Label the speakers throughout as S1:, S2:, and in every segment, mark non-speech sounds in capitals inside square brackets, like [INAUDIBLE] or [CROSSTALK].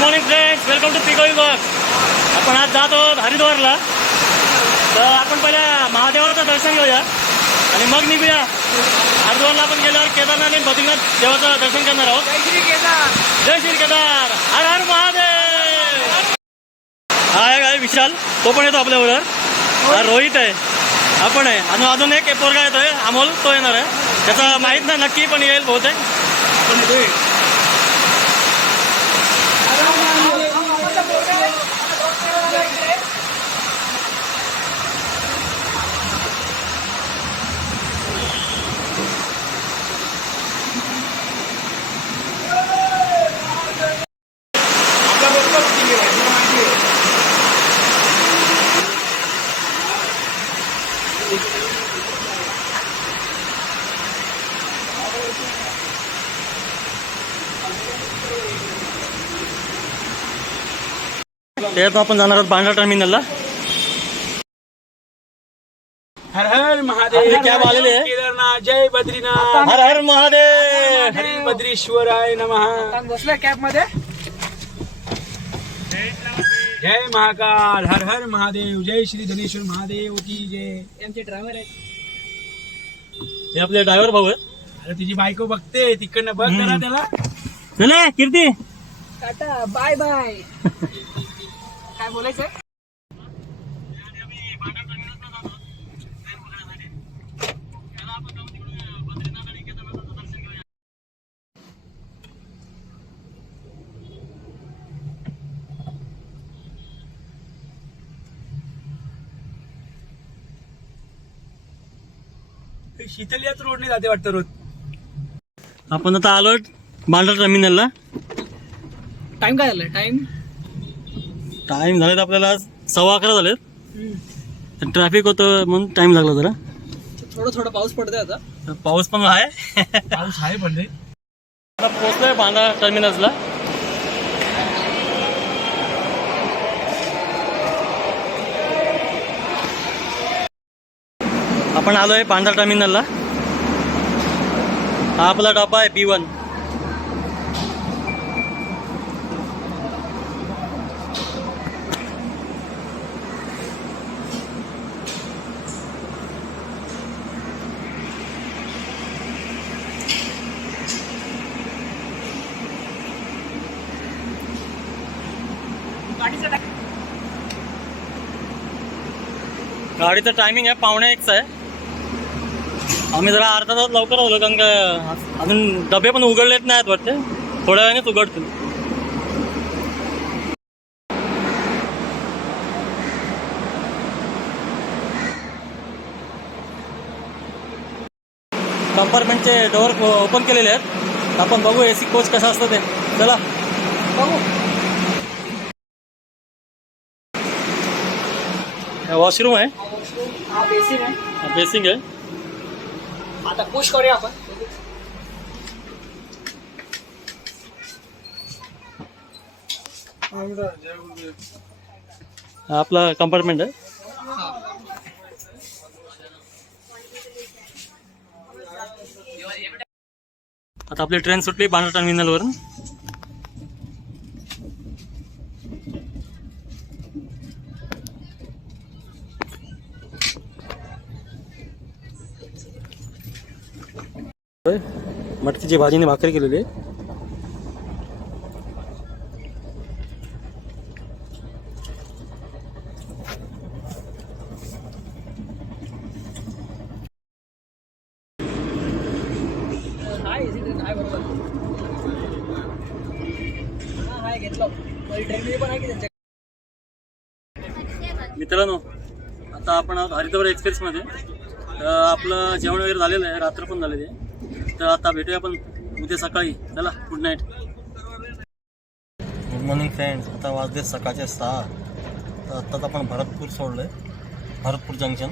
S1: Morning friends welcome to पिको blog आपण आज जात आहोत हरिद्वारला. तर आपण पहिल्या महादेवाचं दर्शन घेऊया. आणि मग निघूया. हरिद्वारला आपण गेल्यावर केदारनाथ आणि बद्रीनाथ देवाचं दर्शन करणार आहोत.
S2: जय श्री केदार.
S1: जय श्री केदार. हर हर महादेव. हा आहे आहे विशाल. तो पण येतो आपल्याबरोबर रोहित आहे. आपण आहे. आणि अजून एक पोरगा येतोय. अमोल तो येणार आहे. त्याचं माहीत नाही. नक्की पण येईल बहुतेक. त्यात आपण जाणार आहोत बांद्रा टर्मिनलला
S2: हर हर महादेव
S1: कॅब आलेले आहे.
S2: केदारनाथ जय बद्रीनाथ.
S1: हर हर महादेव.
S2: हरी बद्रीश्वराय नमः.
S3: बसलोय कॅबमध्ये.
S2: जय महाकाल हर हर महादेव जय श्री धनेश्वर महादेव की जय.
S3: आमचे ड्रायव्हर आहेत.
S1: हे आपले ड्रायव्हर भाऊ आहेत.
S2: अरे तुझी बायको बघते तिकडनं बघ करा त्याला.
S1: चले कीर्ती.
S3: टाटा बाय बाय [LAUGHS] काय बोलायचंय?
S2: शीतल याच रोडने जाते वाटतं रोज.
S1: आपण आता आलो बांद्रा टर्मिनलला
S3: टाइम काय झालं? टाइम
S1: टाइम झालेत आपल्याला सव्वा अकरा झालेत. ट्रॅफिक होतं म्हणून टाइम लागला जरा.
S3: थोडं थोडं पाऊस पडतोय आता.
S1: पाऊस पण आहे.
S2: पाऊस आहे पण
S1: आता पोहोचलोय बांद्रा टर्मिनल्सला आपण आलोय बांद्रा टर्मिनलला. हा आपला डबा आहे बी वन
S3: गाडीचं
S1: टायमिंग आहे पावणे एकचं आहे. आम्ही जरा अर्धा तास लवकर आलो कारण का अजून डबे पण उघडलेत नाहीत वाटते. थोड्या वेळानेच उघडतील. कंपार्टमेंटचे डोअर ओपन केलेले आहेत. आपण बघू एसी कोच कसा असतो ते. चला.
S3: बघू.
S1: वॉशरूम आहे.
S3: हा बेसिन आहे.
S1: बेसिंग आहे.
S3: आता पुश करूया आपण.
S1: हा आपला कंपार्टमेंट आहे. आता आपली ट्रेन सुटली बांद्रा टर्मिनलवरून मटकीची भाजीने भाकरी केलेली आहे. मित्रांनो आता आपण हरिद्वार एक्सप्रेसमध्ये आपलं जेवण वगैरे झालेलं आहे रात्र पण झालेली आहे. तर आता भेटूया आपण उद्या सकाळी. चला good night good morning friends आता वाजले सकाळचे सहा. तर आत्ताच आपण भरतपूर सोडलं आहे भरतपूर जंक्शन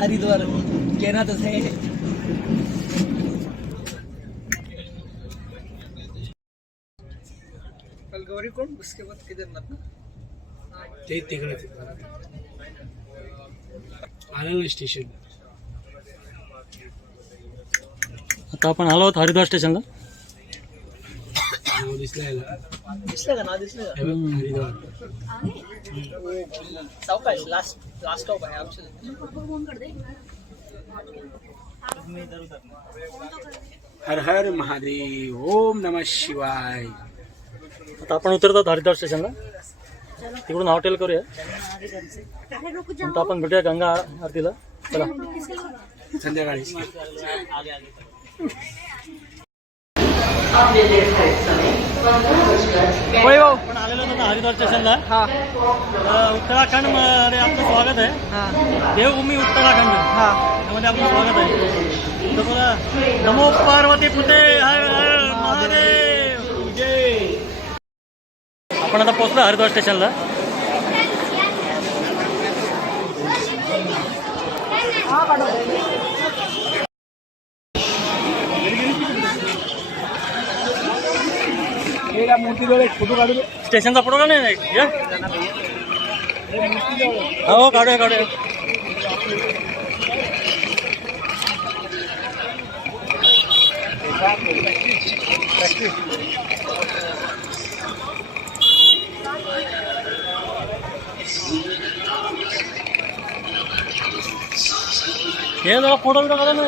S3: हरिद्वार केनातच आहे. उसके बाद केदारनाथ ना
S2: ते तिकडे आनंद स्टेशन.
S1: आता आपण आलो आहोत हरिद्वार स्टेशनला.
S2: दिसलं
S3: का? नाव दिसलं का?
S2: हे बघ, हरिद्वार.
S3: सावकाश लास्ट लास्ट स्टॉप आहे आमच्या
S2: हर हर महादेव ओम नमः शिवाय.
S1: आता आपण उतरतो हरिद्वार स्टेशनला. तिकडून हॉटेल करूया. नंतर आपण भेटूया गंगा आरतीला. चला.
S2: संध्याकाळी.
S1: आपण आलेलो होतो ना हरिद्वार स्टेशनला.
S3: हा.
S1: तर उत्तराखंडमध्ये आपलं स्वागत आहे.
S3: हा.
S1: देवभूमी उत्तराखंड.
S3: हा.
S1: त्यामध्ये आपलं स्वागत आहे. तर बघा नमो पार्वती पुते हर हर महादेव जय आपण हरिद्वार स्टेशनला. स्टेशनचा फोटो का नाही हो काढूया काढूया. हे जरा फोटो बिटो काढा ना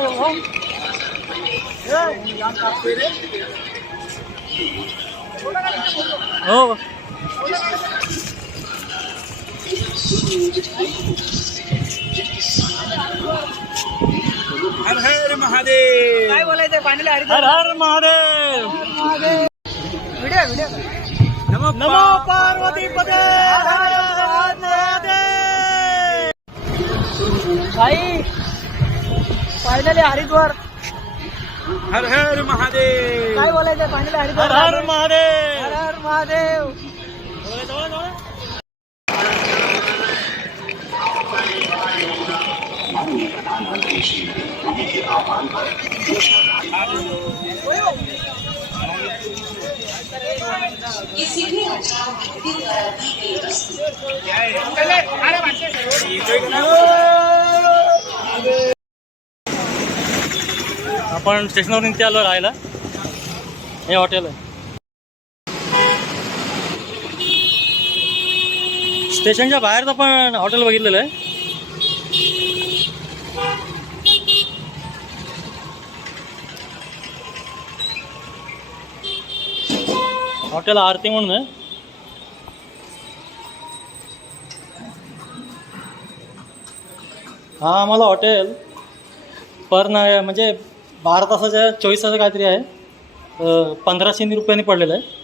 S1: हो.
S2: हर हर महादेव
S3: काय बोलायचंय फायनली
S1: हर
S3: हरिद्वार
S1: हर महादेव
S3: व्हिडिओ व्हिडिओ
S2: नमः
S1: नमो पार्वती पते हर हर महादेव
S3: भाई फायनली हरिद्वार.
S2: हर हर महादेव.
S3: काय बोलायचंय? फायनली
S1: हर
S3: हरिद्वार.
S1: हर
S3: हर
S1: महादेव.
S3: हर महादेव.
S1: जवळ, जवळ, जवळ. आपण स्टेशनवर निघते आलो राहायला. हे हॉटेल आहे. स्टेशनच्या बाहेरच आपण हॉटेल बघितलेलं आहे. हॉटेल आरती म्हणून आहे. हा आम्हाला हॉटेल. पर ना म्हणजे बारा तासाच्या चोवीस तासाचं काहीतरी आहे. पंधराशे रुपयांनी पडलेलं आहे.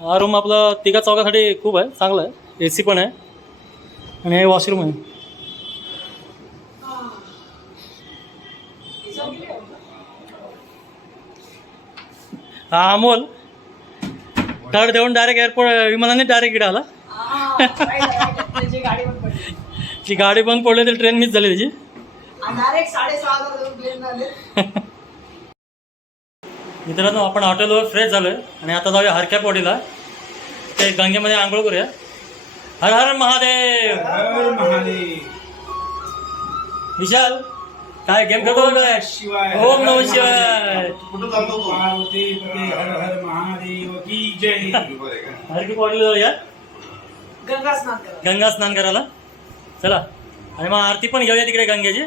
S1: हा रूम आपला तिघा चौकासाठी खूप आहे चांगला आहे. ए सी पण आहे. आणि हे वॉशरूम आहे. हा अमोल. थर्ड देऊन डायरेक्ट एअरपोर्ट विमानाने डायरेक्ट इकडे आला.
S3: गाडी पण पडली
S1: ती गाडी बंद पडली तर ट्रेन मिस झाली त्याची मित्रांनो [LAUGHS] आपण हॉटेलवर फ्रेश झालोय. आणि आता जाऊया हरक्या पोडीला ते गंगेमध्ये आंघोळ करूया. हर हर महादेव!
S2: हर महादेव!
S1: विशाल! काय गेम खेळतो का काय
S2: शिवाय.
S1: ओम नमः शिवाय.
S2: पार्वती पते हर हर महादेव की जय.
S1: हरकी पॉडीला जाऊया
S3: गंगा स्नान करा
S1: गंगा स्नान करायला? चला. आणि मग आरती पण घेऊया तिकडे गंगेची.